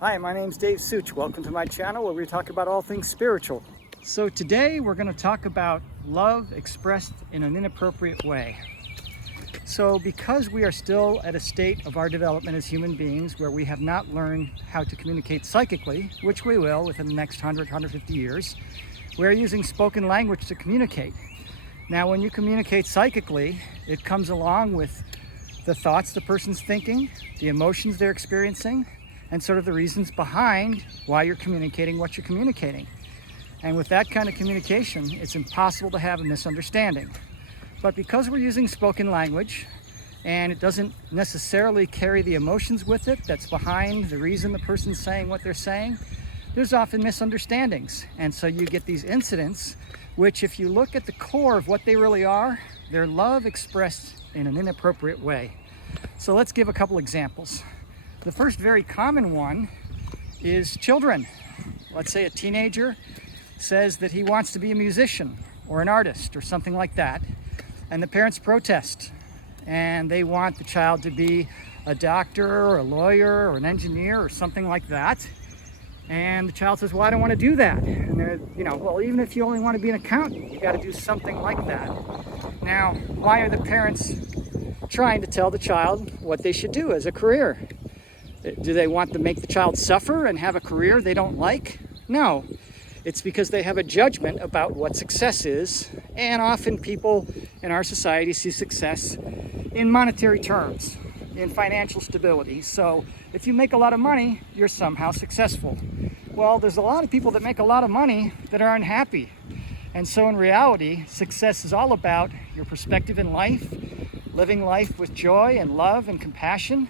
Hi, my name's Dave Such. Welcome to my channel where we talk about all things spiritual. So today we're going to talk about love expressed in an inappropriate way. So because we are still at a state of our development as human beings where we have not learned how to communicate psychically, which we will within the next 150 years, we're using spoken language to communicate. Now, when you communicate psychically, it comes along with the thoughts the person's thinking, the emotions they're experiencing, and sort of the reasons behind why you're communicating what you're communicating. And with that kind of communication, it's impossible to have a misunderstanding. But because we're using spoken language, and it doesn't necessarily carry the emotions with it that's behind the reason the person's saying what they're saying, there's often misunderstandings. And so you get these incidents, which if you look at the core of what they really are, they're love expressed in an inappropriate way. So let's give a couple examples. The first very common one is children. Let's say a teenager says that he wants to be a musician or an artist or something like that, and the parents protest and they want the child to be a doctor or a lawyer or an engineer or something like that. And the child says, well, I don't want to do that. And they're, well, even if you only want to be an accountant, you got to do something like that. Now, why are the parents trying to tell the child what they should do as a career? Do they want to make the child suffer and have a career they don't like? No. It's because they have a judgment about what success is, and often people in our society see success in monetary terms, in financial stability. So if you make a lot of money, you're somehow successful. Well, there's a lot of people that make a lot of money that are unhappy. And so in reality, success is all about your perspective in life, living life with joy and love and compassion.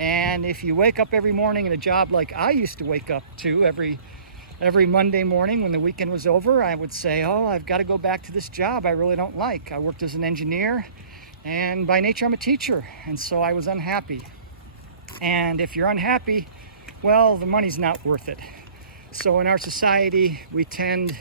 And if you wake up every morning in a job like I used to wake up to every Monday morning when the weekend was over, I would say, oh, I've got to go back to this job I really don't like. I worked as an engineer, and by nature I'm a teacher, and so I was unhappy. And if you're unhappy, well, the money's not worth it. So in our society, we tend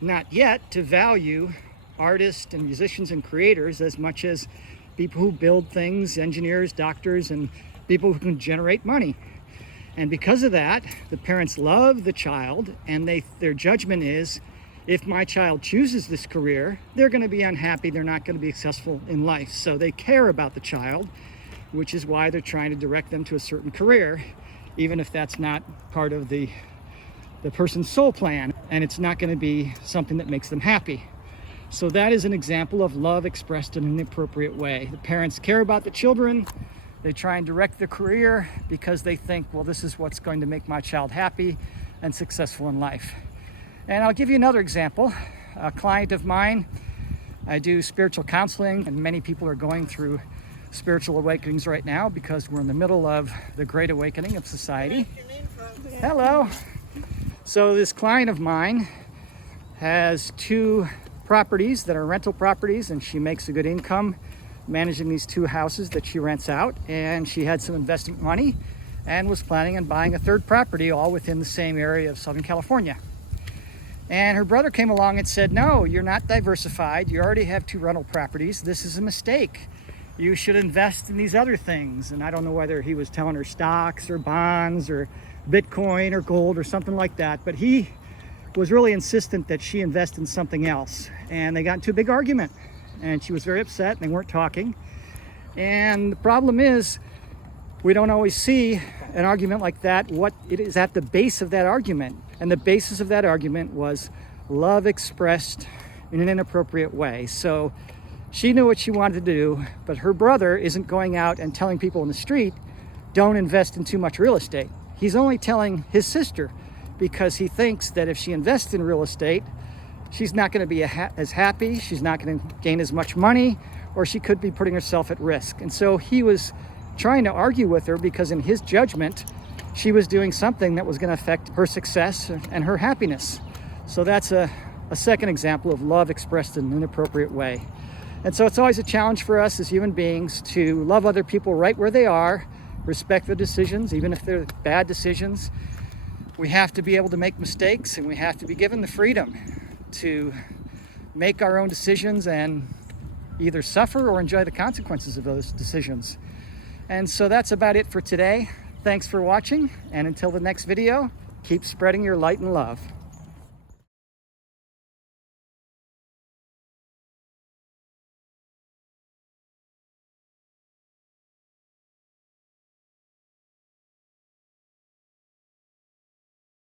not yet to value artists and musicians and creators as much as people who build things, engineers, doctors, and people who can generate money. And because of that, the parents love the child, and their judgment is, if my child chooses this career, they're going to be unhappy, they're not going to be successful in life. So they care about the child, which is why they're trying to direct them to a certain career, even if that's not part of the person's soul plan, and it's not going to be something that makes them happy. So that is an example of love expressed in an inappropriate way. The parents care about the children. They try and direct their career because they think, well, this is what's going to make my child happy and successful in life. And I'll give you another example. A client of mine, I do spiritual counseling, and many people are going through spiritual awakenings right now because we're in the middle of the great awakening of society. Hello. So this client of mine has 2 properties that are rental properties, and she makes a good income managing these 2 houses that she rents out, and she had some investment money and was planning on buying a 3rd property all within the same area of Southern California. And her brother came along and said, no, you're not diversified, you already have 2 rental properties, this is a mistake, you should invest in these other things. And I don't know whether he was telling her stocks or bonds or Bitcoin or gold or something like that, but he was really insistent that she invest in something else. And they got into a big argument, and she was very upset, and they weren't talking. And the problem is, we don't always see an argument like that, what it is at the base of that argument. And the basis of that argument was love expressed in an inappropriate way. So she knew what she wanted to do, but her brother isn't going out and telling people in the street, don't invest in too much real estate. He's only telling his sister because he thinks that if she invests in real estate, she's not going to be as happy, she's not going to gain as much money, or she could be putting herself at risk. And so he was trying to argue with her because in his judgment, she was doing something that was going to affect her success and her happiness. So that's a second example of love expressed in an inappropriate way. And so it's always a challenge for us as human beings to love other people right where they are, respect their decisions, even if they're bad decisions. We have to be able to make mistakes, and we have to be given the freedom to make our own decisions and either suffer or enjoy the consequences of those decisions. And so that's about it for today. Thanks for watching, and until the next video, keep spreading your light and love.